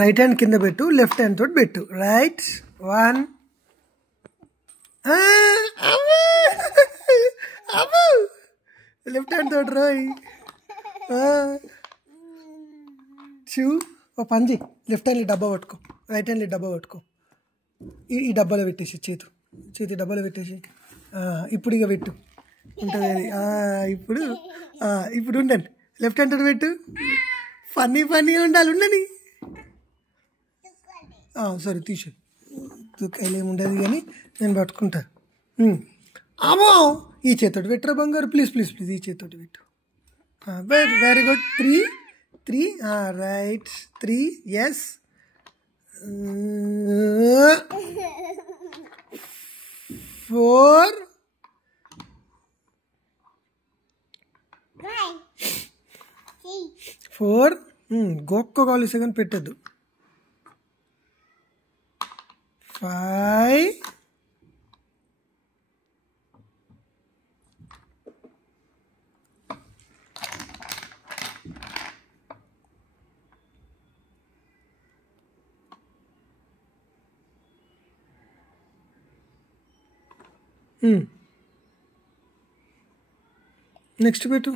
Right hand కింద పెట్టు, left hand తోటి పెట్టు. రైట్ 1. లెఫ్ట్ హ్యాండ్ తోటి రాయ్. చూ ఓ పంజి, లెఫ్ట్ హ్యాండ్లీ డబ్బా పట్టుకో, రైట్ హ్యాండ్లీ డబ్బా పట్టుకో. ఈ డబ్బాలో పెట్టేసి చేతి డబ్బాలో పెట్టేసి. ఇప్పుడు ఇక పెట్టు ఉంటుంది అది. ఇప్పుడు ఉండండి, లెఫ్ట్ హ్యాండ్ తోటి పెట్టు. ఫన్నీ ఉండాలి, ఉండని. సరే తీసే, దుకాయలు ఏమి ఉండదు కానీ నేను పట్టుకుంటా. అమ్మో, ఈ చేతితోటి పెట్టరా బంగారు, ప్లీజ్ ఈ చేతితోటి పెట్టు. Very good. 3 right 3 yes. 4 గొక్క కాలుస్తే కానీ పెట్టద్దు. 5 నెక్స్ట్ పెట్టు.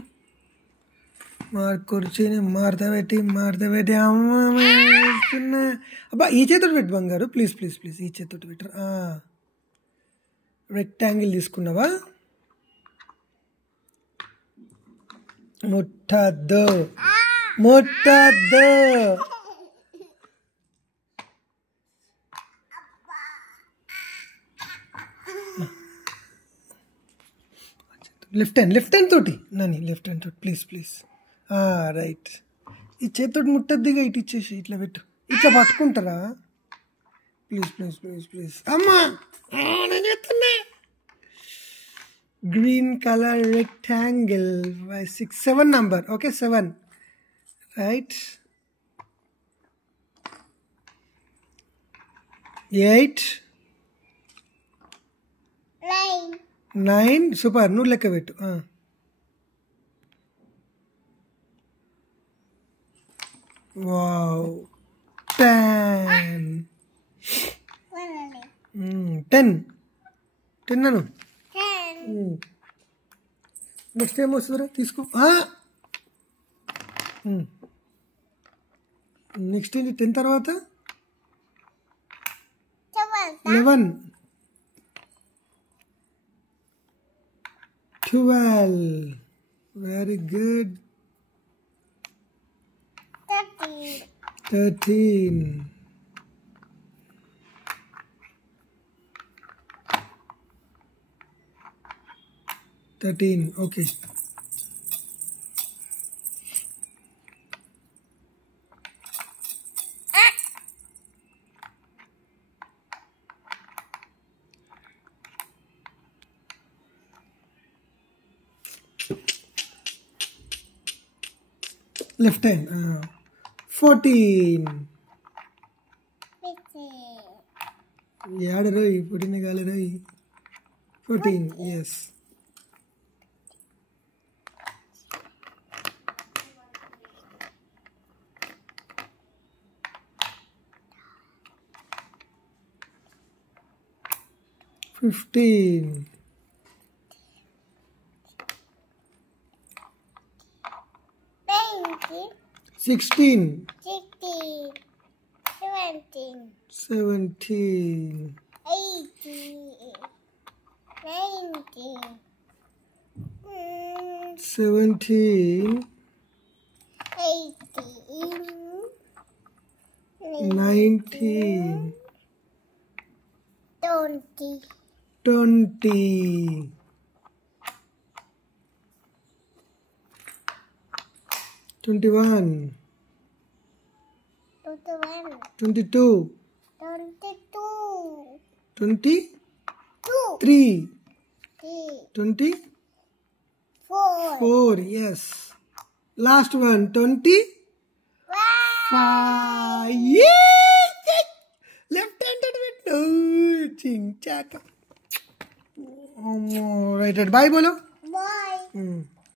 కూర్చొని మారుతా పెట్టి అమ్మ. అబ్బా ఈ చేతితో పెట్టు బంగారు, ప్లీజ్ ఈ చేతితో పెట్టరు. రెక్టాంగిల్ తీసుకున్నావా? ముట్టద్దు. లెఫ్ట్ హ్యాండ్ తోటి నాని, లెఫ్ట్ హ్యాండ్ తోటి ప్లీజ్. రైట్. ఈ చేతితోటి ముట్టద్దిగా ఇటు ఇచ్చేసి ఇట్లా పెట్టు. ఇట్లా పట్టుకుంటారా? ప్లీజ్. అమ్మా నేను చెప్తున్నా. Green colour rectangle 6 7 number. Okay 7 right. 8 9 super. నువ్వు లెక్క పెట్టు. 10 నన్ను. నెక్స్ట్ ఏం వస్తుందిరా తీసుకో. నెక్స్ట్ ఏంటి 10 తర్వాత 11 12 very good. 13 okay. Left hand 14 ఏడు రోయ్ పుట్టిన కాలే రోయ్. 14 yes. 15 16 17 19 20 21 22 23 24 yes. Last one 25 left handed with ching chaka. Right, bye bolo. Bye.